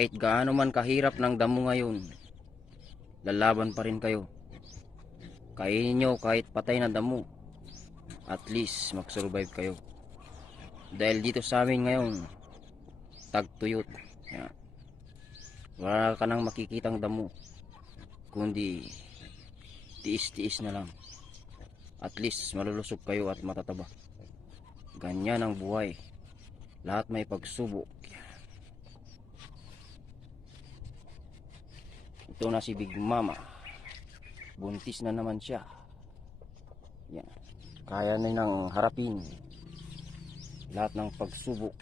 Kahit gaano man kahirap ng damo ngayon, lalaban pa rin kayo. Kainin nyo kahit patay na damo, at least mag-survive kayo. Dahil dito sa amin ngayon, tagtuyot. Yan. Wala ka nang makikitang damo, kundi tiis-tiis na lang. At least malulusog kayo at matataba. Ganyan ang buhay. Lahat may pagsubok. Ito na si Big Mama. Buntis na naman siya. Yan. Kaya na nang harapin lahat ng pagsubok